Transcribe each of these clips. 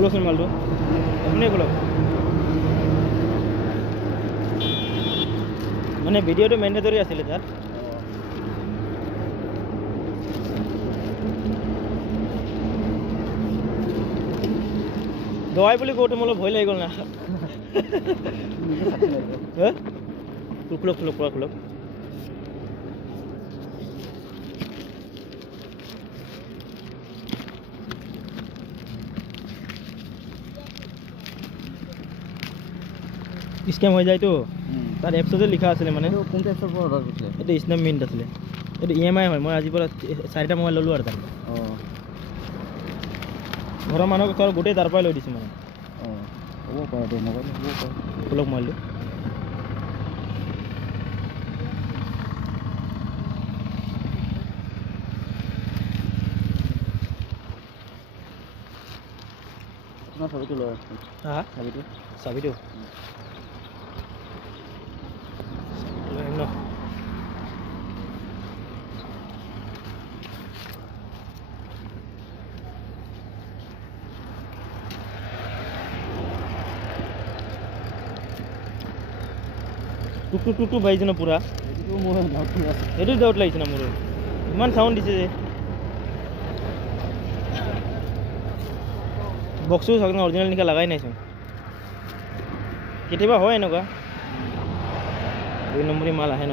খোলকচোন মালটো আপুনি খোলক মানে ভিডিঅ'টো মেণ্ডেটৰী আছিলে তাত দৱাই বুলি কওঁতে মোৰ অলপ ভয় লাগি গ'ল না খোলক খোলক পৰা খোলক স্কেম হৈ যায়তো তাত এপছতে লিখা আছিলে মানে কোনটো এপছৰ পৰা অৰ্ডাৰ কৰিছিলে এইটো স্নেপ মিণ্ট আছিলে এইটো EMI হয় মই আজিৰ পৰা 4টা মোবাইল ল'লোঁ আৰু তাত অঁ ঘৰৰ মানুহক তাৰ গোটেই তাৰ পৰাই লৈ দিছোঁ মানে অঁ হ'ব পাৰে দেই মোবাইল হ'ব পাৰে খোলক মোবাইলটো আপোনাৰ চাবিটো লৈ আছোঁ হা চাবিটো চাবিটো লৈ আহিম ন টুক টুক বাজিছে ন পুৰা এইটো মোৰ ডাউট আছে সেইটো ডাউট লাগিছে না মোৰো ইমান চাউণ্ড দিছে যে বক্সটো চাওক না অৰিজিনেল নিকা লগাই নাইচোন কেতিয়াবা হয় এনেকুৱা 2 নম্বৰী মাল আহে ন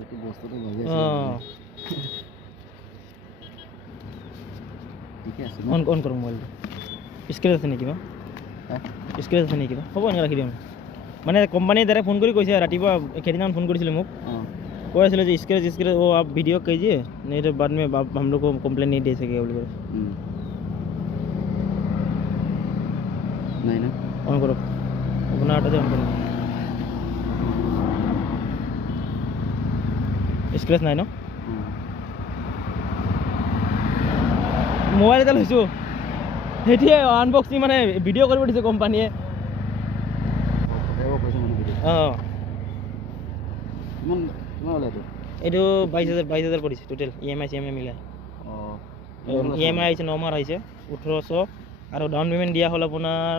এইটো বস্তুটো বাজি আছে ঠিকে আছে অন কৰক মোবাইলটো স্ক্ৰেচ আছে নেকি বা স্ক্ৰেচ আছে নেকি বা হ'ব এনেকৈ ৰাখি দিম মানে কোম্পানীৰ দ্বাৰা ফোন কৰি কৈছে ৰাতিপুৱা সেইদিনাখন ফোন কৰিছিলে মোক কৈ আছিলে যে স্ক্ৰেচ वो आप वीडियो कीजिए नहीं तो बाद में हम लोग को कंप्लेन नहीं दे सके बोल कर নাই না অন কৰক আপোনাৰ হাততে অন কৰক স্ক্ৰেচ নাই ন মোবাইল এটা লৈছোঁ সেইটোৱে আনবক্সিং মানে ভিডিঅ' কৰিব দিছে কোম্পানীয়ে অঁ এইটো 22,000 পৰিছে টোটেল EMI মিলাই EMI আহিছে 9 মাহ আহিছে 1800 আৰু ডাউন পে'মেণ্ট দিয়া হ'ল আপোনাৰ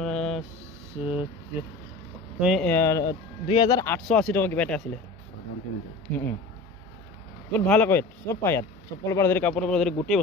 2,880 টকা কিবা এটা আছিলে বহুত ভাল আকৌ ইয়াত চব পায় ইয়াত চপ্পলৰ পৰা ধৰি কাপোৰৰ পৰা ধৰি গোটেই